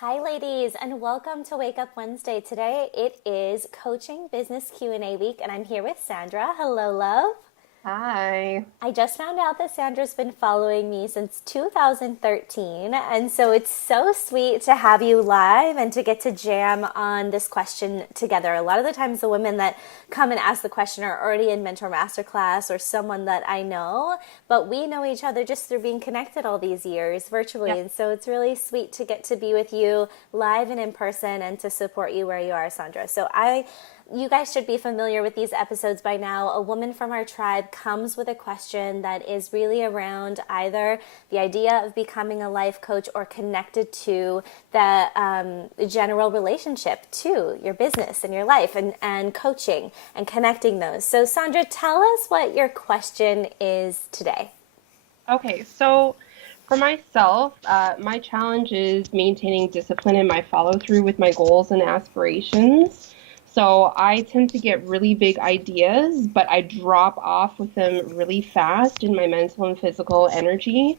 Hi ladies, and welcome to Wake Up Wednesday. Today it is Coaching Business Q&A week, and I'm here with Sandra. Hello, love. Hi. I just found out that Sandra's been following me since 2013, and so it's so sweet to have you live and to get to jam on this question together. A lot of the times the women that come and ask the question are already in Mentor Masterclass or someone that I know, but we know each other just through being connected all these years virtually, Yep. and so it's really sweet to get to be with you live and in person and to support you where you are, Sandra. You guys should be familiar with these episodes by now. A woman from our tribe comes with a question that is really around either the idea of becoming a life coach or connected to the general relationship to your business and your life and coaching and connecting those. So, Sandra, tell us what your question is today. Okay, so for myself, my challenge is maintaining discipline in my follow through with my goals and aspirations. So I tend to get really big ideas, but I drop off with them really fast in my mental and physical energy.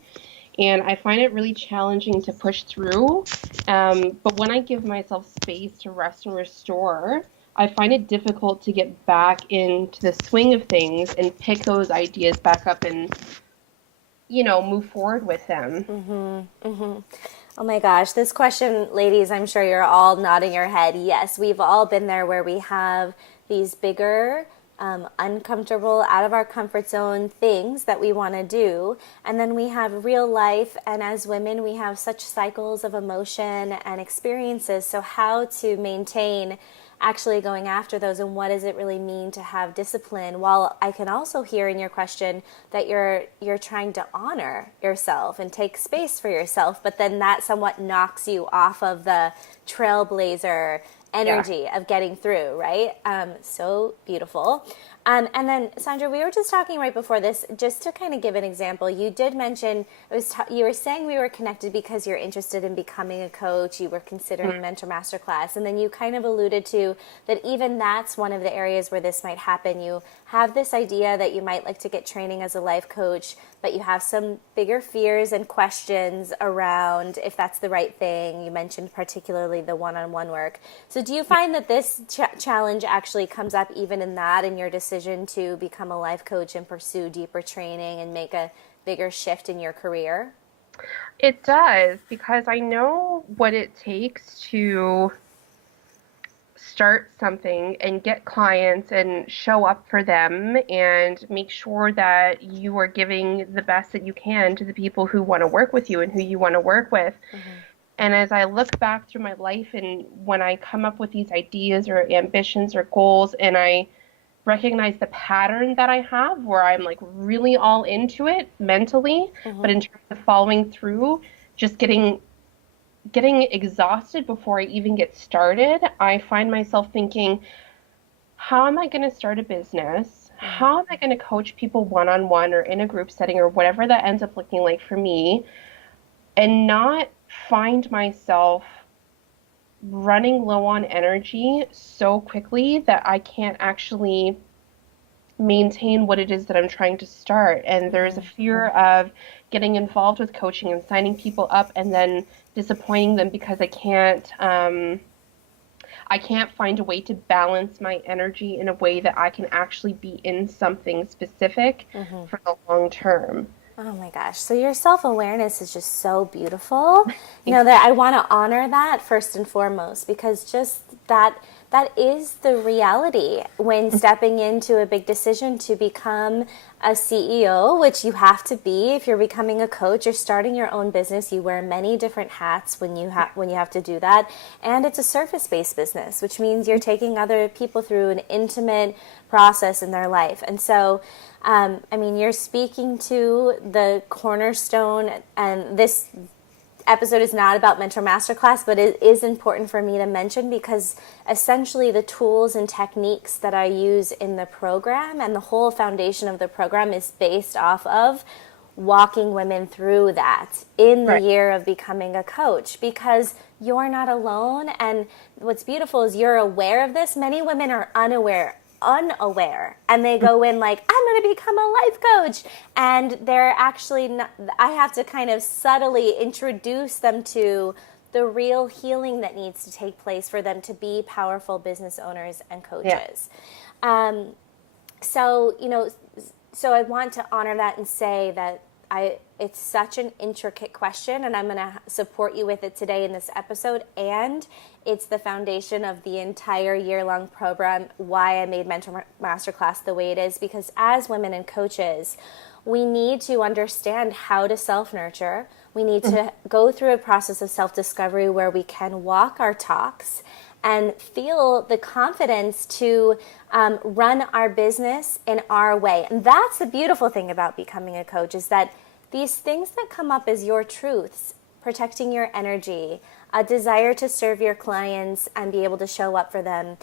And I find it really challenging to push through. But when I give myself space to rest and restore, I find it difficult to get back into the swing of things and pick those ideas back up and move forward with them. Oh my gosh, this question, ladies, I'm sure you're all nodding your head. Yes, we've all been there where we have these bigger, uncomfortable, out of our comfort zone things that we want to do. And then we have real life. And as women, we have such cycles of emotion and experiences. So, how to maintain actually going after those, and what does it really mean to have discipline? While I can also hear in your question that you're trying to honor yourself and take space for yourself, but then that somewhat knocks you off of the trailblazer Yeah. energy of getting through, right? So beautiful. And then, Sandra, we were just talking right before this, just to kind of give an example. You did mention, you were saying we were connected because you're interested in becoming a coach. You were considering Mentor Masterclass. And then you kind of alluded to that even that's one of the areas where this might happen. You have this idea that you might like to get training as a life coach, but you have some bigger fears and questions around if that's the right thing. You mentioned particularly the one-on-one work. So do you find that this challenge actually comes up even in that, in your decision to become a life coach and pursue deeper training and make a bigger shift in your career? It does because I know what it takes to start something and get clients and show up for them and make sure that you are giving the best that you can to the people who want to work with you and who you want to work with. And as I look back through my life and when I come up with these ideas or ambitions or goals and I recognize the pattern that I have where I'm like really all into it mentally, but in terms of following through, just getting exhausted before I even get started, I find myself thinking, how am I going to start a business? How am I going to coach people one-on-one or in a group setting or whatever that ends up looking like for me and not find myself running low on energy so quickly that I can't actually maintain what it is that I'm trying to start. And there's a fear of getting involved with coaching and signing people up and then disappointing them because I can't find a way to balance my energy in a way that I can actually be in something specific for the long term. Oh my gosh. So your self-awareness is just so beautiful. You know Thank that I want to honor that first and foremost, because just that is the reality when stepping into a big decision to become a CEO, which you have to be if you're becoming a coach or starting your own business. You wear many different hats when you have to do that, and it's a surface-based business, which means you're taking other people through an intimate process in their life. And so I mean, you're speaking to the cornerstone, and this episode is not about Mentor Masterclass, but it is important for me to mention because essentially the tools and techniques that I use in the program and the whole foundation of the program is based off of walking women through that in the Right. year of becoming a coach, because you're not alone. And what's beautiful is you're aware of this. Many women are unaware, and they go in like, I'm going to become a life coach, and they're actually not. I have to kind of subtly introduce them to the real healing that needs to take place for them to be powerful business owners and Yeah. coaches. So, so I want to honor that and say that it's such an intricate question, and I'm going to support you with it today in this episode. And it's the foundation of the entire year-long program, why I made Mentor Masterclass the way it is, because as women and coaches, we need to understand how to self-nurture. We need to go through a process of self-discovery where we can walk our talks and feel the confidence to run our business in our way. And that's the beautiful thing about becoming a coach, is that these things that come up as your truths, protecting your energy, a desire to serve your clients and be able to show up for them,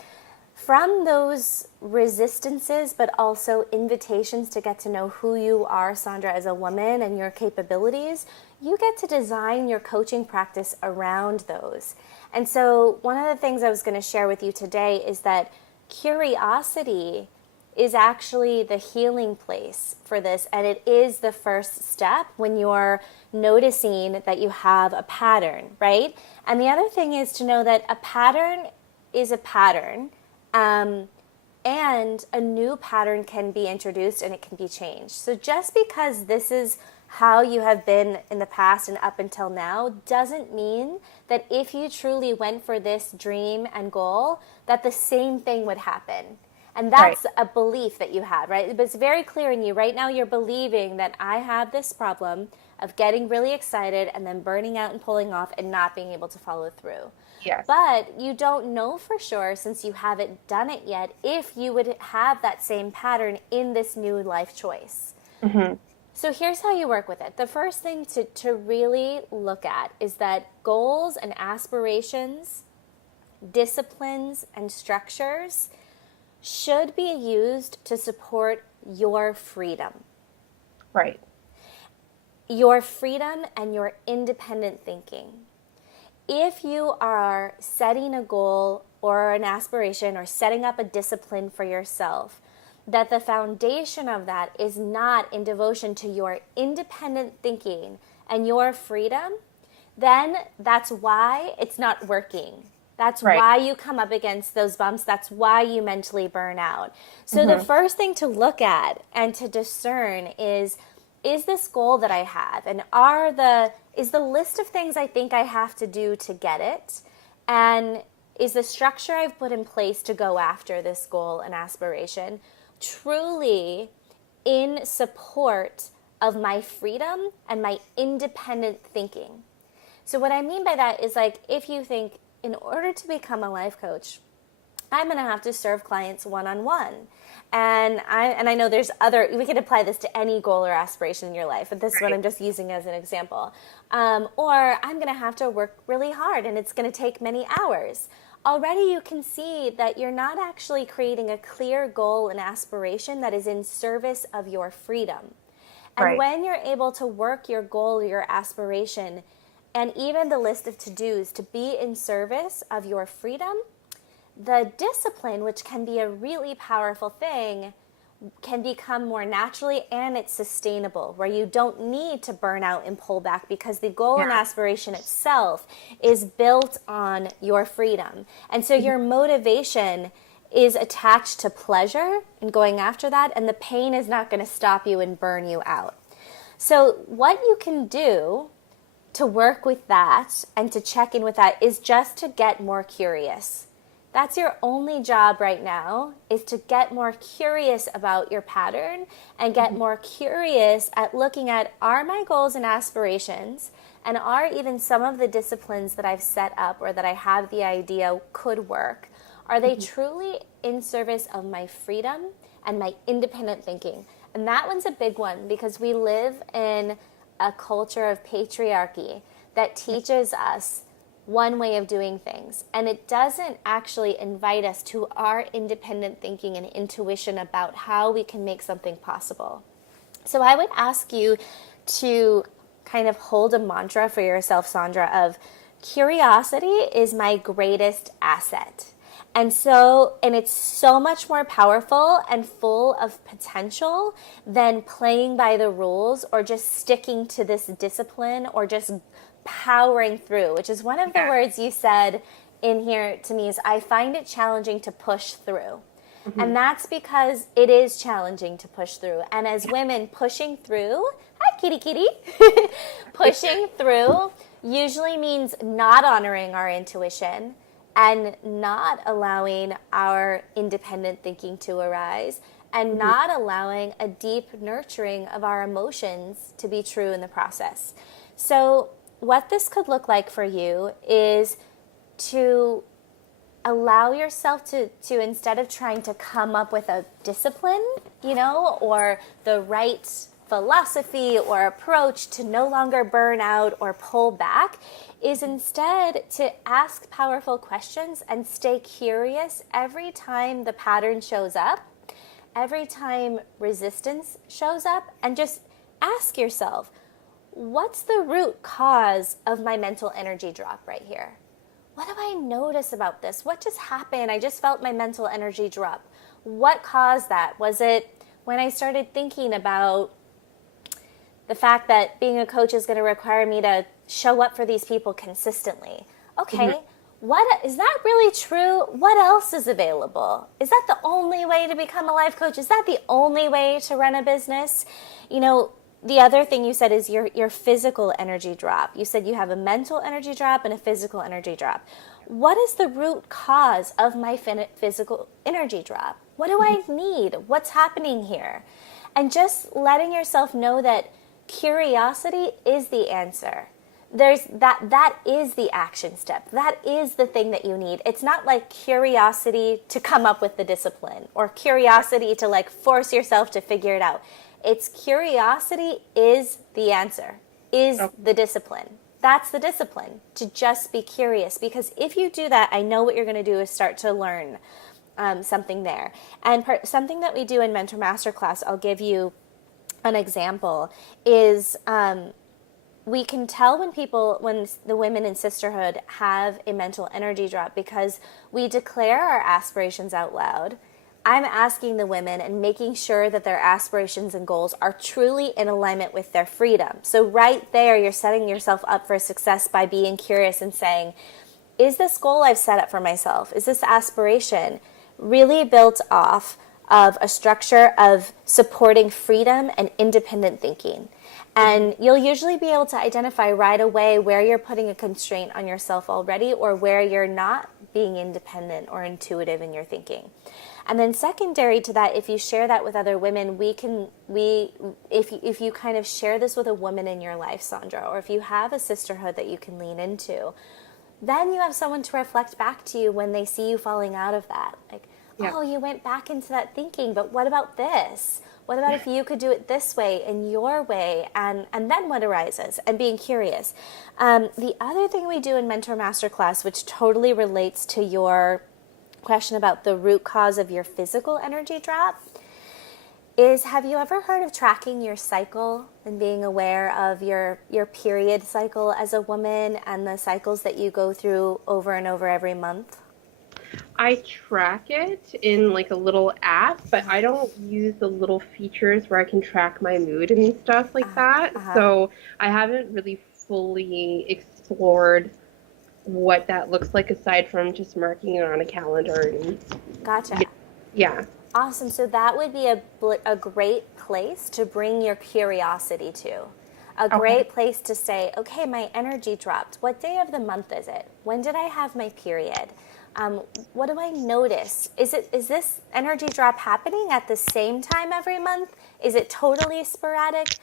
from those resistances, but also invitations to get to know who you are, Sandra, as a woman and your capabilities, you get to design your coaching practice around those. And so one of the things I was going to share with you today is that curiosity is actually the healing place for this. And it is the first step when you're noticing that you have a pattern, right? And the other thing is to know that a pattern is a pattern. And a new pattern can be introduced and it can be changed. So just because this is how you have been in the past and up until now doesn't mean that if you truly went for this dream and goal, that the same thing would happen. And that's a belief that you have, right? But it's very clear in you. Right now you're believing that I have this problem of getting really excited and then burning out and pulling off and not being able to follow through. Yes. But you don't know for sure, since you haven't done it yet, if you would have that same pattern in this new life choice. Mm-hmm. So here's how you work with it. The first thing to really look at is that goals and aspirations, disciplines and structures should be used to support your freedom. Right. Your freedom and your independent thinking. If you are setting a goal or an aspiration or setting up a discipline for yourself, that the foundation of that is not in devotion to your independent thinking and your freedom, then that's why it's not working. That's why you come up against those bumps. That's why you mentally burn out. So the first thing to look at and to discern is this goal that I have, and is the list of things I think I have to do to get it, and is the structure I've put in place to go after this goal and aspiration truly in support of my freedom and my independent thinking? So what I mean by that is, like, if you think, in order to become a life coach, I'm going to have to serve clients one-on-one. And I know there's we could apply this to any goal or aspiration in your life, but this is what I'm just using as an example. Or I'm going to have to work really hard and it's going to take many hours. Already you can see that you're not actually creating a clear goal and aspiration that is in service of your freedom. And when you're able to work your goal, your aspiration, and even the list of to-dos to be in service of your freedom, the discipline, which can be a really powerful thing, can become more naturally, and it's sustainable, where you don't need to burn out and pull back because the goal and aspiration itself is built on your freedom. And so your motivation is attached to pleasure and going after that, and the pain is not going to stop you and burn you out. So what you can do to work with that and to check in with that is just to get more curious. That's your only job right now, is to get more curious about your pattern and get more curious at looking at, are my goals and aspirations, and are even some of the disciplines that I've set up or that I have the idea could work, are they truly in service of my freedom and my independent thinking? And that one's a big one, because we live in a culture of patriarchy that teaches us one way of doing things, and it doesn't actually invite us to our independent thinking and intuition about how we can make something possible. So I would ask you to kind of hold a mantra for yourself, Sandra, of curiosity is my greatest asset. And it's so much more powerful and full of potential than playing by the rules or just sticking to this discipline or just powering through, which is one of the words you said in here to me, is I find it challenging to push through. And that's because it is challenging to push through. And as women, pushing through, hi kitty kitty, pushing through usually means not honoring our intuition and not allowing our independent thinking to arise, and not allowing a deep nurturing of our emotions to be true in the process. So what this could look like for you is to allow yourself to instead of trying to come up with a discipline, or the right philosophy or approach to no longer burn out or pull back, is instead to ask powerful questions and stay curious every time the pattern shows up, every time resistance shows up, and just ask yourself, what's the root cause of my mental energy drop right here? What do I notice about this? What just happened? I just felt my mental energy drop. What caused that? Was it when I started thinking about the fact that being a coach is going to require me to show up for these people consistently? Okay, what is that really true? What else is available? Is that the only way to become a life coach? Is that the only way to run a business? The other thing you said is your physical energy drop. You said you have a mental energy drop and a physical energy drop. What is the root cause of my physical energy drop? What do I need? What's happening here? And just letting yourself know that curiosity is the answer. That is the action step. That is the thing that you need. It's not like curiosity to come up with the discipline or curiosity to force yourself to figure it out. It's curiosity is the answer, is the discipline. That's the discipline, to just be curious. Because if you do that, I know what you're going to do is start to learn something there. And something that we do in Mentor Masterclass, I'll give you an example, is we can tell when the women in sisterhood have a mental energy drop because we declare our aspirations out loud. I'm asking the women and making sure that their aspirations and goals are truly in alignment with their freedom. So right there, you're setting yourself up for success by being curious and saying, is this goal I've set up for myself, is this aspiration really built off of a structure of supporting freedom and independent thinking? And you'll usually be able to identify right away where you're putting a constraint on yourself already or where you're not being independent or intuitive in your thinking. And then secondary to that, if you share that with other women, if you kind of share this with a woman in your life, Sandra, or if you have a sisterhood that you can lean into, then you have someone to reflect back to you when they see you falling out of that. Oh, you went back into that thinking, but what about this? What about if you could do it this way, in your way, and then what arises? And being curious. The other thing we do in Mentor Masterclass, which totally relates to your question about the root cause of your physical energy drop, is have you ever heard of tracking your cycle and being aware of your period cycle as a woman and the cycles that you go through over and over every month? I track it in a little app, but I don't use the little features where I can track my mood and stuff like that. So I haven't really fully explored what that looks like aside from just marking it on a calendar. Gotcha. Yeah. Awesome. So that would be a great place to bring your curiosity to. A great place to say, okay, my energy dropped. What day of the month is it? When did I have my period? What do I notice? Is this energy drop happening at the same time every month? Is it totally sporadic?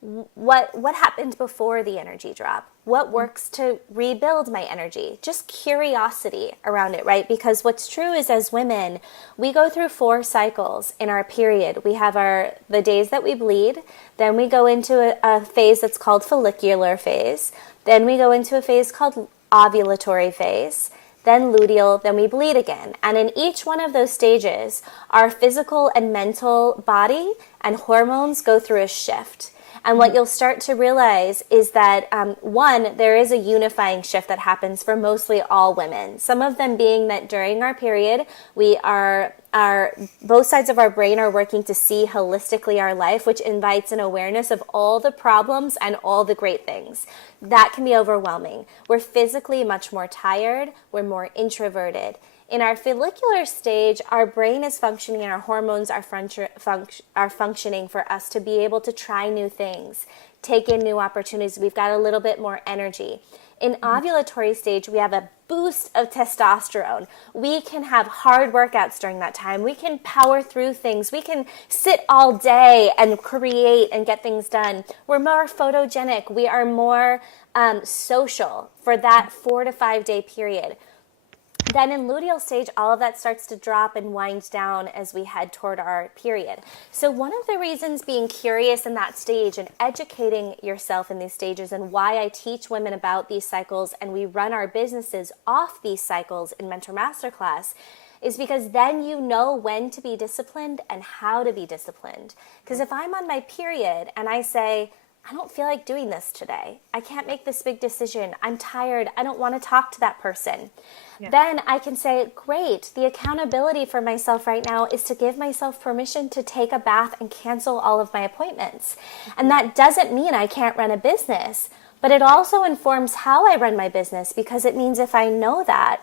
What happened before the energy drop? What works to rebuild my energy? Just curiosity around it, right? Because what's true is as women, we go through 4 cycles in our period. We have the days that we bleed. Then we go into a phase that's called follicular phase. Then we go into a phase called ovulatory phase. Then luteal, then we bleed again. And in each one of those stages, our physical and mental body and hormones go through a shift. And what you'll start to realize is that, one, there is a unifying shift that happens for mostly all women. Some of them being that during our period, both sides of our brain are working to see holistically our life, which invites an awareness of all the problems and all the great things. That can be overwhelming. We're physically much more tired. We're more introverted. In our follicular stage, our brain is functioning and our hormones are functioning for us to be able to try new things, take in new opportunities. We've got a little bit more energy. In ovulatory stage, we have a boost of testosterone. We can have hard workouts during that time. We can power through things. We can sit all day and create and get things done. We're more photogenic. We are more social for that 4 to 5 day period. Then in luteal stage, all of that starts to drop and wind down as we head toward our period. So one of the reasons being curious in that stage and educating yourself in these stages, and why I teach women about these cycles and we run our businesses off these cycles in Mentor Masterclass, is because then you know when to be disciplined and how to be disciplined. Because if I'm on my period and I say, I don't feel like doing this today, I can't make this big decision, I'm tired, I don't want to talk to that person, then I can say, great, the accountability for myself right now is to give myself permission to take a bath and cancel all of my appointments. And that doesn't mean I can't run a business, but it also informs how I run my business, because it means if I know that,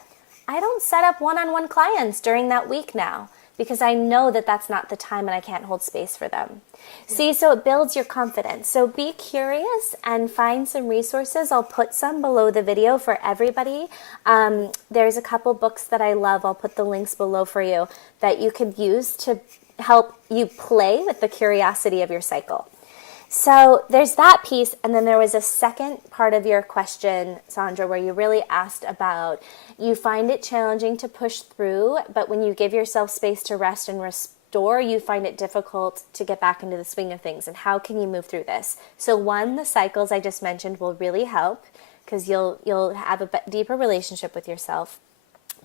I don't set up one-on-one clients during that week now, because I know that that's not the time and I can't hold space for them. See, so it builds your confidence. So be curious and find some resources. I'll put some below the video for everybody. There's a couple books that I love. I'll put the links below for you that you could use to help you play with the curiosity of your cycle. So there's that piece, and then there was a second part of your question, Sandra, where you really asked about, you find it challenging to push through, but when you give yourself space to rest and restore, you find it difficult to get back into the swing of things, and how can you move through this? So one, the cycles I just mentioned will really help, because you'll have a deeper relationship with yourself.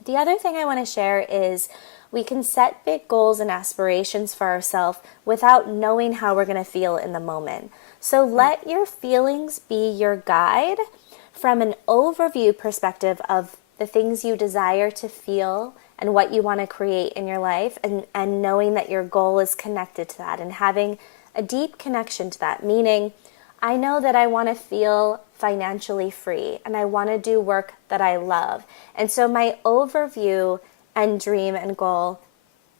The other thing I want to share is we can set big goals and aspirations for ourselves without knowing how we're going to feel in the moment. So let your feelings be your guide from an overview perspective of the things you desire to feel and what you want to create in your life, and knowing that your goal is connected to that and having a deep connection to that, meaning I know that I want to feel financially free and I want to do work that I love. And so my overview and dream and goal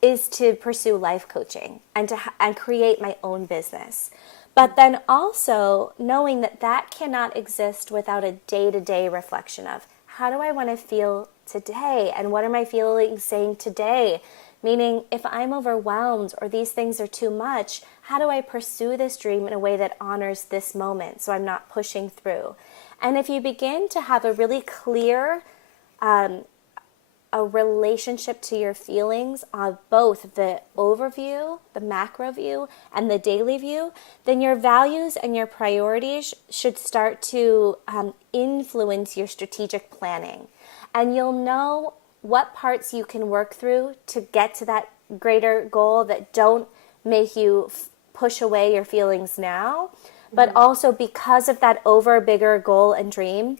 is to pursue life coaching and create my own business. But then also knowing that that cannot exist without a day-to-day reflection of, how do I want to feel today? And what are my feelings saying today? Meaning, if I'm overwhelmed or these things are too much, how do I pursue this dream in a way that honors this moment so I'm not pushing through? And if you begin to have a really clear a relationship to your feelings of both the overview, the macro view, and the daily view, then your values and your priorities should start to influence your strategic planning. And you'll know what parts you can work through to get to that greater goal that don't make you push away your feelings now. But also because of that bigger goal and dream,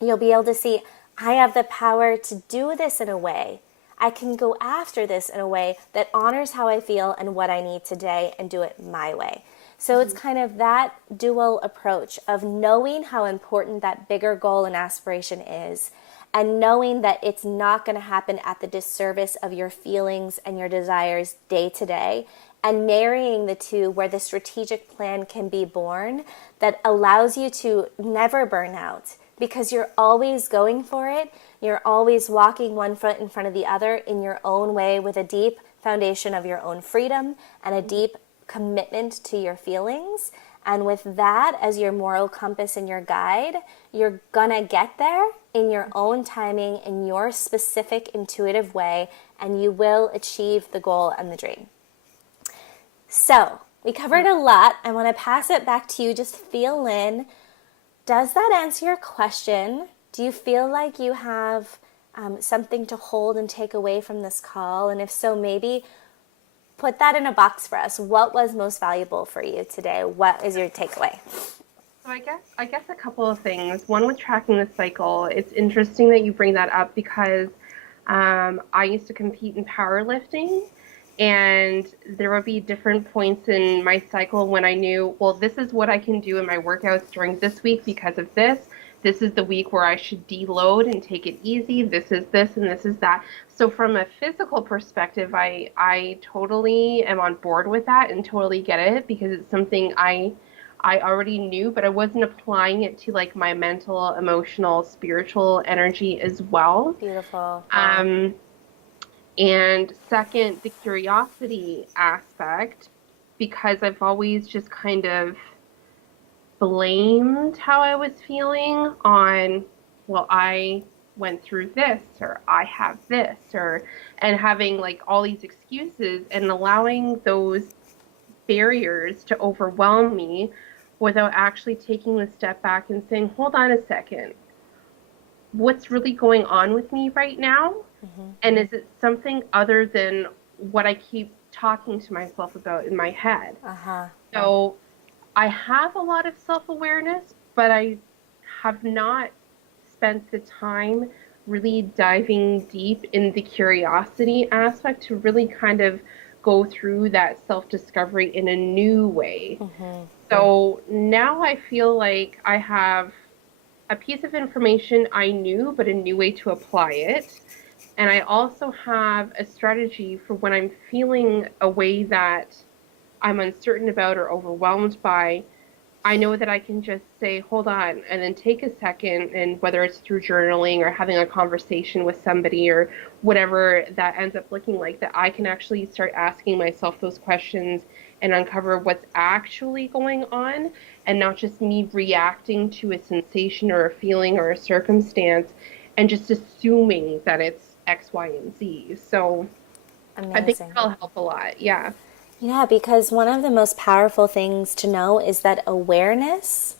you'll be able to see, I have the power to do this in a way. I can go after this in a way that honors how I feel and what I need today and do it my way. So it's kind of that dual approach of knowing how important that bigger goal and aspiration is, and knowing that it's not going to happen at the disservice of your feelings and your desires day to day, and marrying the two where the strategic plan can be born that allows you to never burn out. Because you're always going for it, you're always walking one foot in front of the other in your own way with a deep foundation of your own freedom and a deep commitment to your feelings. And with that as your moral compass and your guide, you're gonna get there in your own timing, in your specific intuitive way, and you will achieve the goal and the dream. So, we covered a lot. I want to pass it back to you. Just feel in. Does that answer your question? Do you feel like you have something to hold and take away from this call? And if so, maybe put that in a box for us. What was most valuable for you today? What is your takeaway? So I guess a couple of things. One, with tracking the cycle, it's interesting that you bring that up because I used to compete in powerlifting, and there would be different points in my cycle when I knew, well, this is what I can do in my workouts during this week because of this. This is the week where I should deload and take it easy. This is this and this is that. So from a physical perspective, I totally am on board with that and totally get it because it's something I already knew, but I wasn't applying it to like my mental, emotional, spiritual energy as well. Beautiful. And second, the curiosity aspect, because I've always just kind of blamed how I was feeling on, well, I went through this, or I have this, and having like all these excuses and allowing those barriers to overwhelm me without actually taking the step back and saying, hold on a second, what's really going on with me right now? And is it something other than what I keep talking to myself about in my head? So I have a lot of self-awareness, but I have not spent the time really diving deep in the curiosity aspect to really kind of go through that self-discovery in a new way. So now I feel like I have a piece of information I knew, but a new way to apply it. And I also have a strategy for when I'm feeling a way that I'm uncertain about or overwhelmed by. I know that I can just say, hold on, and then take a second, and whether it's through journaling or having a conversation with somebody or whatever that ends up looking like, that I can actually start asking myself those questions and uncover what's actually going on and not just me reacting to a sensation or a feeling or a circumstance and just assuming that it's X, Y, and Z. So Amazing. I think that'll help a lot. Yeah. Yeah, because one of the most powerful things to know is that awareness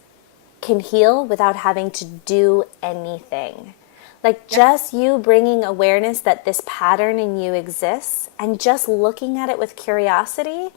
can heal without having to do anything. Like just you bringing awareness that this pattern in you exists and just looking at it with curiosity.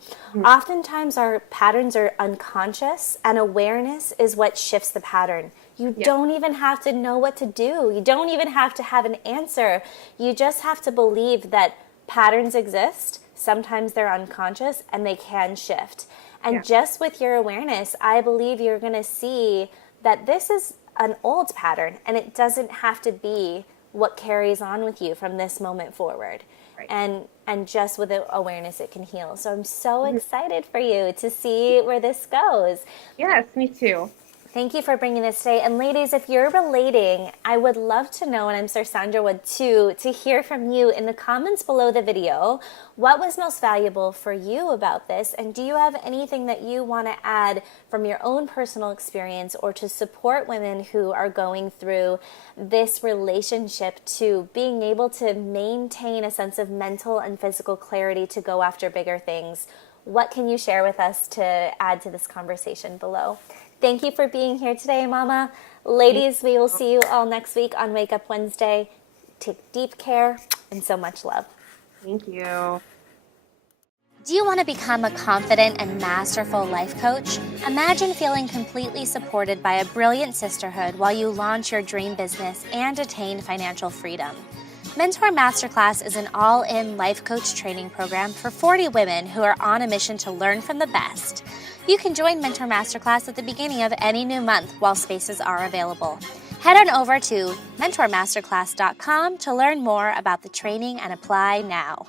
Oftentimes our patterns are unconscious, and awareness is what shifts the pattern. You don't even have to know what to do. You don't even have to have an answer. You just have to believe that patterns exist. Sometimes they're unconscious and they can shift. And just with your awareness, I believe you're going to see that this is an old pattern and it doesn't have to be what carries on with you from this moment forward. And just with awareness, it can heal. So I'm so excited for you to see where this goes. Yes, me too. Thank you for bringing this today. And ladies, if you're relating, I would love to know, and I'm sure Sandra would too, to hear from you in the comments below the video. What was most valuable for you about this? And do you have anything that you want to add from your own personal experience or to support women who are going through this relationship to being able to maintain a sense of mental and physical clarity to go after bigger things? What can you share with us to add to this conversation below? Thank you for being here today, Mama. Ladies, we will see you all next week on Wake Up Wednesday. Take deep care and so much love. Thank you. Do you want to become a confident and masterful life coach? Imagine feeling completely supported by a brilliant sisterhood while you launch your dream business and attain financial freedom. Mentor Masterclass is an all-in life coach training program for 40 women who are on a mission to learn from the best. You can join Mentor Masterclass at the beginning of any new month while spaces are available. Head on over to mentormasterclass.com to learn more about the training and apply now.